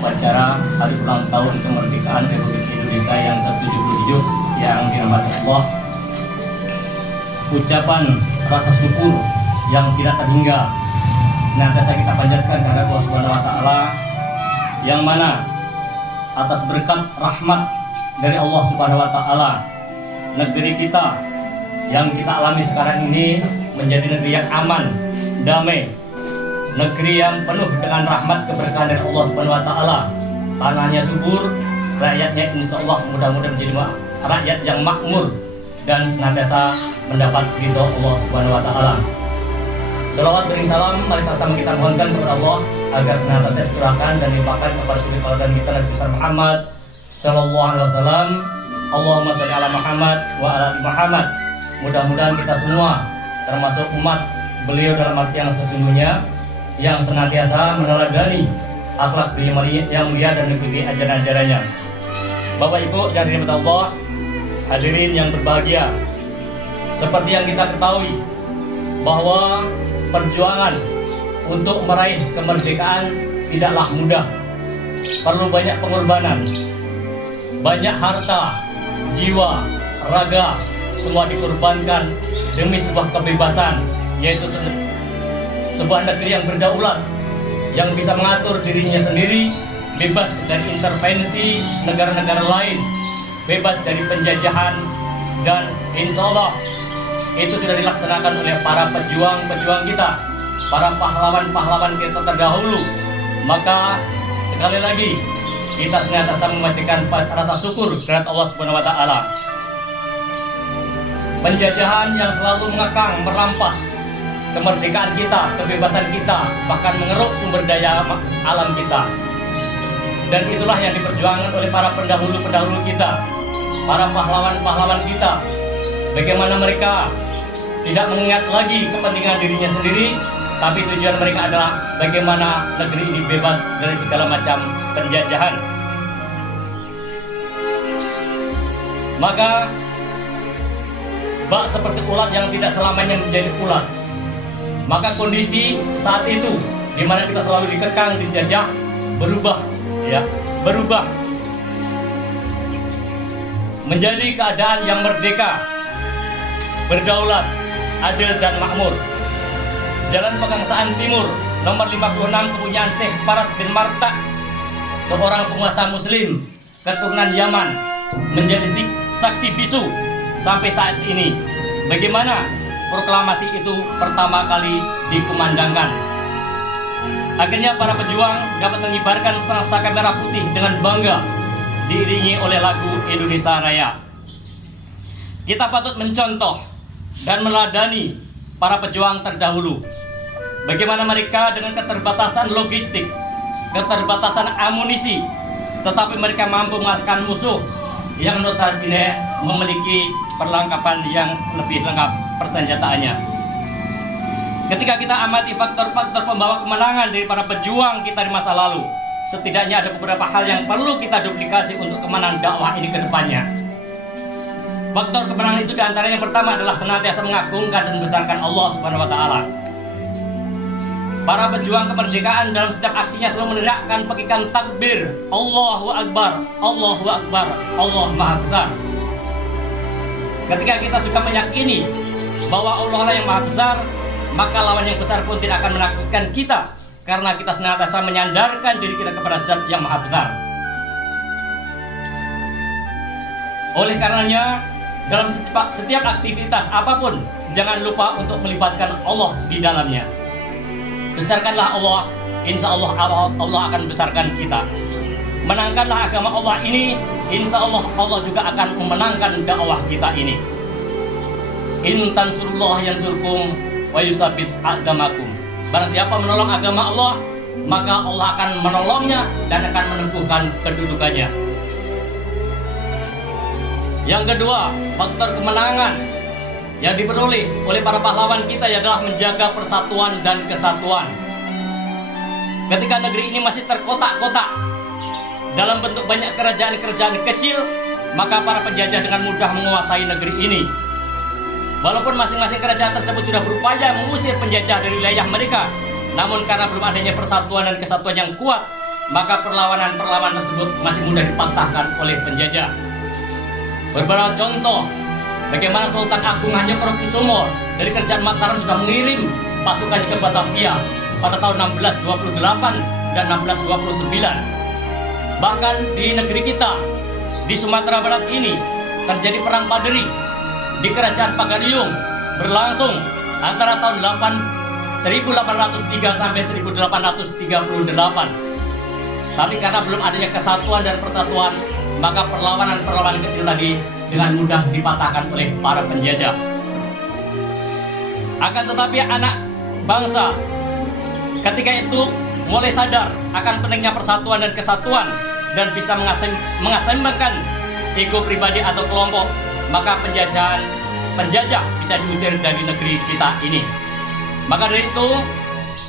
upacara hari ulang tahun kemerdekaan Republik Indonesia yang ke-77 yang dirahmati Allah. Ucapan rasa syukur yang tidak terhingga senantiasa kita panjatkan kepada Allah Subhanahu wa taala, yang mana atas berkat rahmat dari Allah Subhanahu wa taala, negeri kita yang kita alami sekarang ini menjadi negeri yang aman, damai, negeri yang penuh dengan rahmat keberkahan dari Allah Subhanahu wa taala. Tanahnya subur, rakyatnya insya Allah mudah-mudahan menjadi rakyat yang makmur dan senantiasa mendapat ridho Allah Subhanahu wa taala. Salawat beri salam, mari sama-sama kita mohonkan kepada Allah agar senantiasa dicurahkan dan dilimpahkan kepada suri tauladan kita Nabi besar Muhammad sallallahu alaihi wasallam. Allahumma sholli ala Muhammad wa ala ali Muhammad. Mudah-mudahan kita semua termasuk umat beliau dalam arti yang sesungguhnya, yang senantiasa meneladani akhlak beliau yang mulia dan mengikuti ajaran-ajarannya. Bapak Ibu yang dirahmati Allah, hadirin yang berbahagia, seperti yang kita ketahui bahwa perjuangan untuk meraih kemerdekaan tidaklah mudah, perlu banyak pengorbanan, banyak harta, jiwa, raga, semua dikorbankan demi sebuah kebebasan, yaitu sebuah negeri yang berdaulat, yang bisa mengatur dirinya sendiri, bebas dari intervensi negara-negara lain, bebas dari penjajahan, dan insya Allah itu sudah dilaksanakan oleh para pejuang-pejuang kita, para pahlawan-pahlawan kita terdahulu. Maka sekali lagi kita senantiasa memanjatkan rasa syukur kepada Allah Subhanahu wa taala. Penjajahan yang selalu mengekang, merampas kemerdekaan kita, kebebasan kita, bahkan mengeruk sumber daya alam kita. Dan itulah yang diperjuangkan oleh para pendahulu-pendahulu kita, para pahlawan-pahlawan kita. Bagaimana mereka tidak mengingat lagi kepentingan dirinya sendiri, tapi tujuan mereka adalah bagaimana negeri ini bebas dari segala macam penjajahan. Maka bak seperti ulat yang tidak selamanya menjadi ulat. Maka kondisi saat itu di mana kita selalu dikekang, dijajah, berubah menjadi keadaan yang merdeka, berdaulat, adil dan makmur. Jalan Pegangsaan Timur nomor 56 kepunyaan Syekh Farad bin Marta, seorang penguasa muslim keturunan Yaman, menjadi saksi bisu sampai saat ini bagaimana proklamasi itu pertama kali dikumandangkan. Akhirnya para pejuang dapat mengibarkan sangsaka merah putih dengan bangga, diiringi oleh lagu Indonesia Raya. Kita patut mencontoh dan meladani para pejuang terdahulu, bagaimana mereka dengan keterbatasan logistik, keterbatasan amunisi, tetapi mereka mampu mengalahkan musuh yang notabene memiliki perlengkapan yang lebih lengkap persenjataannya. Ketika kita amati faktor-faktor pembawa kemenangan dari para pejuang kita di masa lalu, setidaknya ada beberapa hal yang perlu kita duplikasi untuk kemenangan dakwah ini ke depannya. Faktor kemenangan itu diantaranya yang pertama adalah senantiasa mengagungkan dan membesarkan Allah Subhanahu wa taala. Para pejuang kemerdekaan dalam setiap aksinya selalu meneriakkan pekikan takbir, Allahu Akbar, Allahu Akbar, Allah Maha Besar. Ketika kita sudah meyakini bahwa Allah lah yang Maha Besar, maka lawan yang besar pun tidak akan menakutkan kita, karena kita senantiasa menyandarkan diri kita kepada Zat yang Maha Besar. Oleh karenanya, dalam setiap aktivitas apapun, jangan lupa untuk melibatkan Allah di dalamnya. Besarkanlah Allah, insya Allah Allah akan besarkan kita. Menangkanlah agama Allah ini, insya Allah Allah juga akan memenangkan dakwah kita ini. In tansurullah yansurkum wa yusabbit aqdamakum. Barang siapa menolong agama Allah, maka Allah akan menolongnya dan akan meneguhkan kedudukannya. Yang kedua, faktor kemenangan yang diperoleh oleh para pahlawan kita adalah menjaga persatuan dan kesatuan. Ketika negeri ini masih terkotak-kotak dalam bentuk banyak kerajaan-kerajaan kecil, maka para penjajah dengan mudah menguasai negeri ini. Walaupun masing-masing kerajaan tersebut sudah berupaya mengusir penjajah dari wilayah mereka, namun karena belum adanya persatuan dan kesatuan yang kuat, maka perlawanan-perlawanan tersebut masih mudah dipatahkan oleh penjajah. Beberapa contoh bagaimana Sultan Agung Hanyokrokusumo dari Kerajaan Mataram sudah mengirim pasukan ke Batavia pada tahun 1628 dan 1629. Bahkan di negeri kita, di Sumatera Barat ini, terjadi perang Paderi di Kerajaan Pagariung berlangsung antara tahun 1803 sampai 1838. Tapi karena belum adanya kesatuan dan persatuan, maka perlawanan-perlawanan kecil tadi dengan mudah dipatahkan oleh para penjajah. Akan tetapi anak bangsa ketika itu mulai sadar akan pentingnya persatuan dan kesatuan dan bisa mengasembangkan ego pribadi atau kelompok, maka penjajah bisa diusir dari negeri kita ini. Maka dari itu,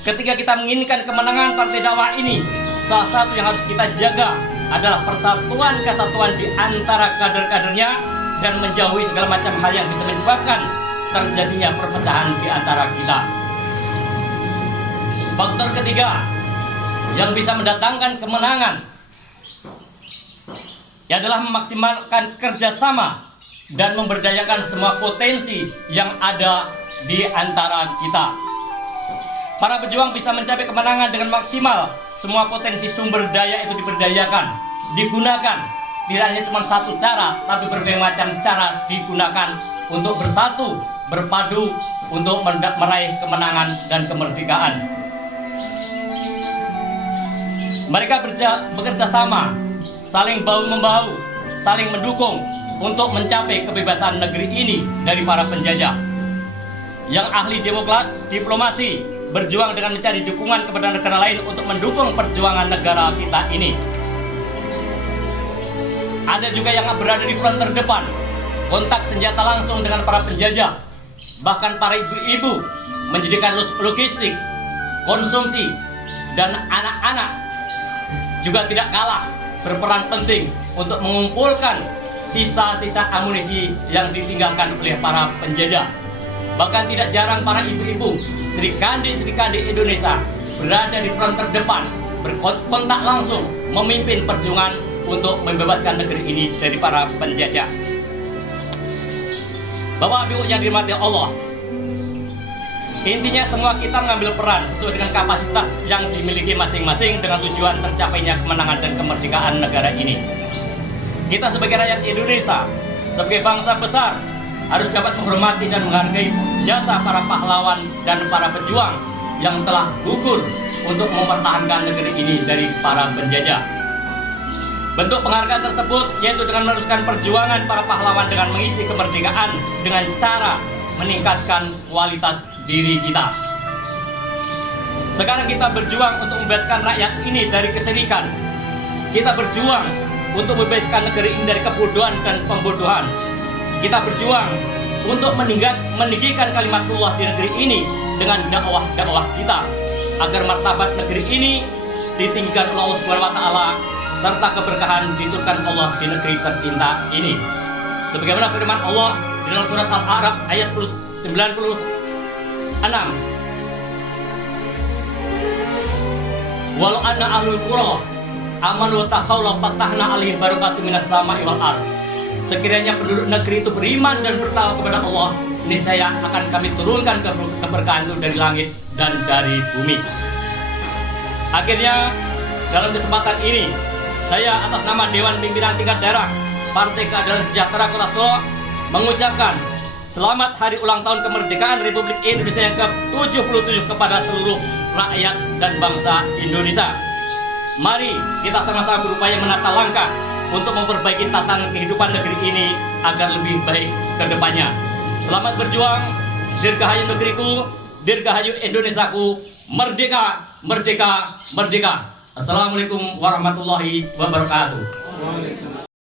ketika kita menginginkan kemenangan partai dakwah ini, salah satu yang harus kita jaga adalah persatuan kesatuan di antara kader-kadernya dan menjauhi segala macam hal yang bisa menyebabkan terjadinya perpecahan di antara kita. Faktor ketiga yang bisa mendatangkan kemenangan adalah memaksimalkan kerjasama dan memberdayakan semua potensi yang ada di antara kita. Para pejuang bisa mencapai kemenangan dengan maksimal. Semua potensi sumber daya itu diberdayakan, digunakan. Tidak hanya cuma satu cara, tapi berbagai macam cara digunakan untuk bersatu, berpadu, untuk meraih kemenangan dan kemerdekaan. Mereka bekerja sama, saling bahu-membahu, saling mendukung untuk mencapai kebebasan negeri ini dari para penjajah. Yang ahli diplomasi berjuang dengan mencari dukungan kepada negara lain untuk mendukung perjuangan negara kita ini. Ada juga yang berada di front terdepan, kontak senjata langsung dengan para penjajah. Bahkan para ibu-ibu menjadikan logistik, konsumsi, dan anak-anak juga tidak kalah berperan penting untuk mengumpulkan sisa-sisa amunisi yang ditinggalkan oleh para penjajah. Bahkan tidak jarang para ibu-ibu, Sri Kandi Indonesia berada di front terdepan, berkontak langsung, memimpin perjuangan untuk membebaskan negeri ini dari para penjajah. Bapak Ibu yang dirahmati Allah, intinya semua kita mengambil peran sesuai dengan kapasitas yang dimiliki masing-masing dengan tujuan tercapainya kemenangan dan kemerdekaan negara ini. Kita sebagai rakyat Indonesia, sebagai bangsa besar, harus dapat menghormati dan menghargai jasa para pahlawan dan para pejuang yang telah gugur untuk mempertahankan negeri ini dari para penjajah. Bentuk penghargaan tersebut yaitu dengan meneruskan perjuangan para pahlawan dengan mengisi kemerdekaan dengan cara meningkatkan kualitas diri kita. Sekarang kita berjuang untuk membebaskan rakyat ini dari kesedihan. Kita berjuang untuk membebaskan negeri ini dari kebodohan dan pembodohan. Kita berjuang untuk meninggikan kalimatullah di negeri ini dengan dakwah kita agar martabat negeri ini ditinggikan oleh Allah Subhanahu wa taala serta keberkahan diturunkan Allah di negeri tercinta ini. Sebagaimana firman Allah di dalam surat Al-A'raf ayat 96. Walau anna ahlul qura amanu wa taqaw la fatahna alaihim barakatun minas sama'i wal ardh. Sekiranya penduduk negeri itu beriman dan bertakwa kepada Allah, niscaya akan kami turunkan keberkahan itu dari langit dan dari bumi. Akhirnya, dalam kesempatan ini, saya atas nama Dewan Pimpinan Tingkat Daerah Partai Keadilan Sejahtera Kota Solo mengucapkan selamat Hari Ulang Tahun Kemerdekaan Republik Indonesia yang ke-77 kepada seluruh rakyat dan bangsa Indonesia. Mari kita sama-sama berupaya menata langkah untuk memperbaiki tatanan kehidupan negeri ini agar lebih baik ke depannya. Selamat berjuang, dirgahayu negeriku, dirgahayu Indonesiaku, merdeka, merdeka, merdeka. Assalamualaikum warahmatullahi wabarakatuh.